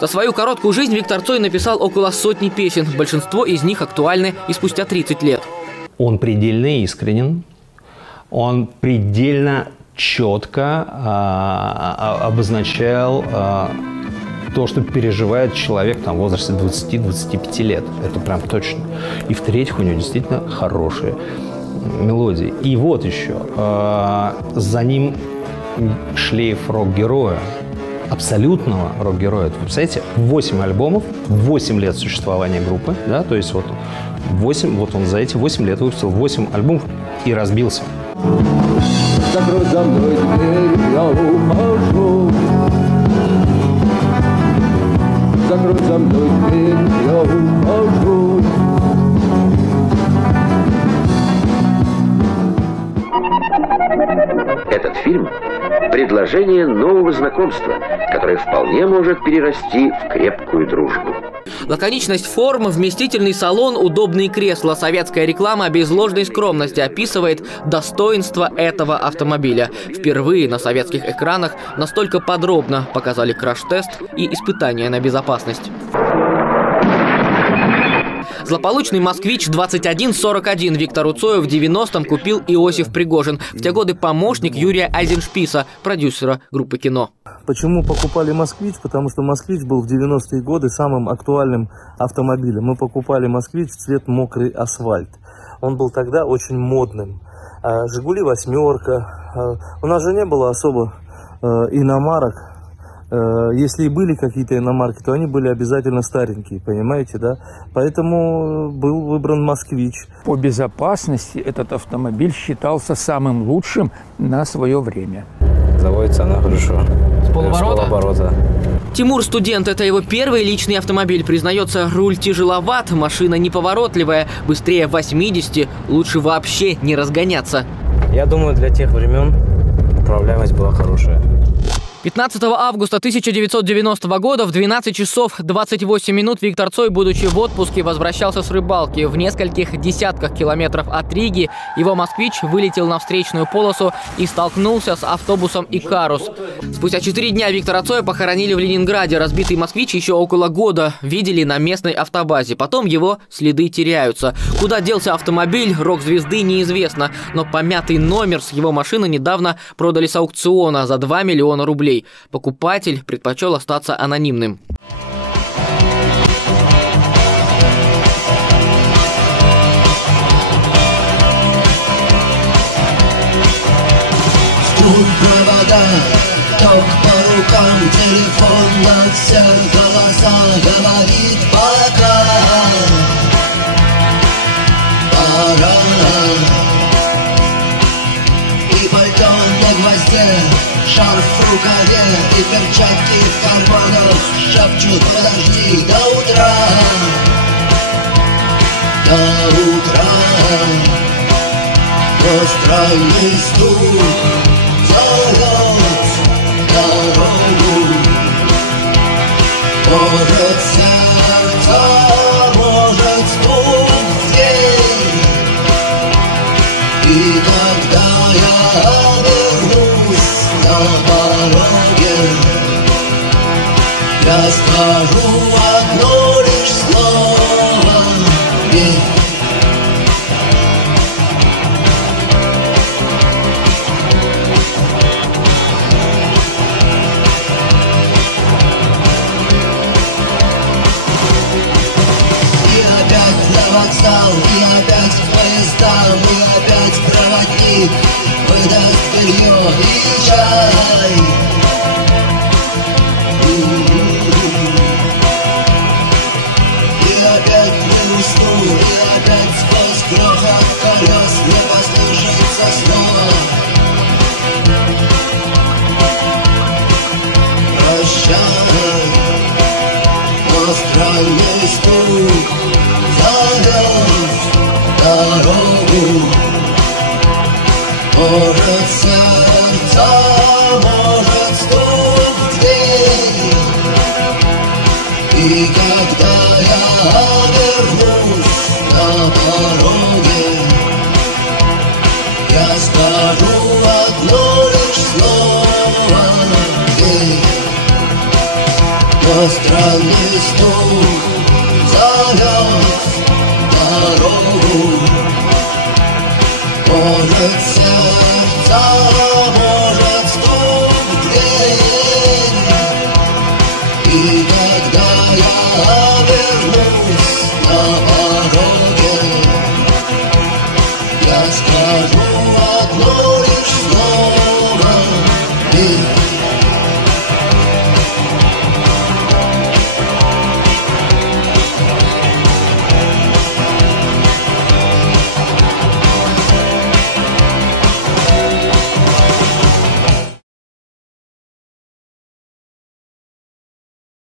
За свою короткую жизнь Виктор Цой написал около сотни песен. Большинство из них актуальны и спустя 30 лет. Он предельно искренен, он предельно четко обозначал то, что переживает человек в возрасте 20-25 лет. Это прям точно. И в-третьих, у него действительно хорошие мелодии. И вот еще. За ним шлейф рок-героя. Абсолютного рок-героя. Вы представляете, 8 альбомов, 8 лет существования группы. Да? То есть вот он за эти 8 лет выпустил 8 альбомов и разбился. Закрой за мной дверь, я ухожу. Закрой за мной дверь, я ухожу. Этот фильм – предложение нового знакомства, которое вполне может перерасти в крепкую дружбу. Лаконичность форм, вместительный салон, удобные кресла. Советская реклама без ложной скромности описывает достоинство этого автомобиля. Впервые на советских экранах настолько подробно показали краш-тест и испытания на безопасность. Злополучный «Москвич-2141» Виктору Цою в 90-м купил Иосиф Пригожин. В те годы помощник Юрия Айзеншписа, продюсера группы «Кино». Почему покупали «Москвич»? Потому что «Москвич» был в 90-е годы самым актуальным автомобилем. Мы покупали «Москвич» в цвет мокрый асфальт. Он был тогда очень модным. «Жигули» восьмерка. У нас же не было особо иномарок. Если и были какие-то иномарки, то они были обязательно старенькие, понимаете, да? Поэтому был выбран «Москвич». По безопасности этот автомобиль считался самым лучшим на свое время. Заводится она хорошо. С полоборота? С полоборота. Тимур студент. Это его первый личный автомобиль. Признается, руль тяжеловат, машина неповоротливая. Быстрее 80, лучше вообще не разгоняться. Я думаю, для тех времен управляемость была хорошая. 15 августа 1990 года в 12 часов 28 минут Виктор Цой, будучи в отпуске, возвращался с рыбалки. В нескольких десятках километров от Риги его «Москвич» вылетел на встречную полосу и столкнулся с автобусом «Икарус». Спустя 4 дня Виктора Цоя похоронили в Ленинграде. Разбитый «Москвич» еще около года видели на местной автобазе. Потом его следы теряются. Куда делся автомобиль рок-звезды, неизвестно. Но помятый номер с его машины недавно продали с аукциона за 2 миллиона рублей. Покупатель предпочел остаться анонимным. Струн провода, ток по рукам, телефон на всех голоса говорит пока. Пора. И пальто на гвозде, шарф в рукаве и перчатки в карманах шепчут: подожди до утра, до утра. Но странный стук зовет дорогу. Может, сердце, может, стук в дверь. И когда я вернусь на пороге, я скажу одно лишь слово: нет. И опять на вокзал, и опять к поездам, и опять проводник выдаст белье и чай. И опять не усну, и опять сквозь грохот колес мне послышится снова: прощай. Но странный стук зовет дорогу. Может, сердце, может, стук в дверь. И когда я вернусь на пороге, я скажу одно лишь слово: нет. Но странный стук зовет дорогу. Может, сердце, может, стук в дверь. И когда я вернусь на пороге, я скажу: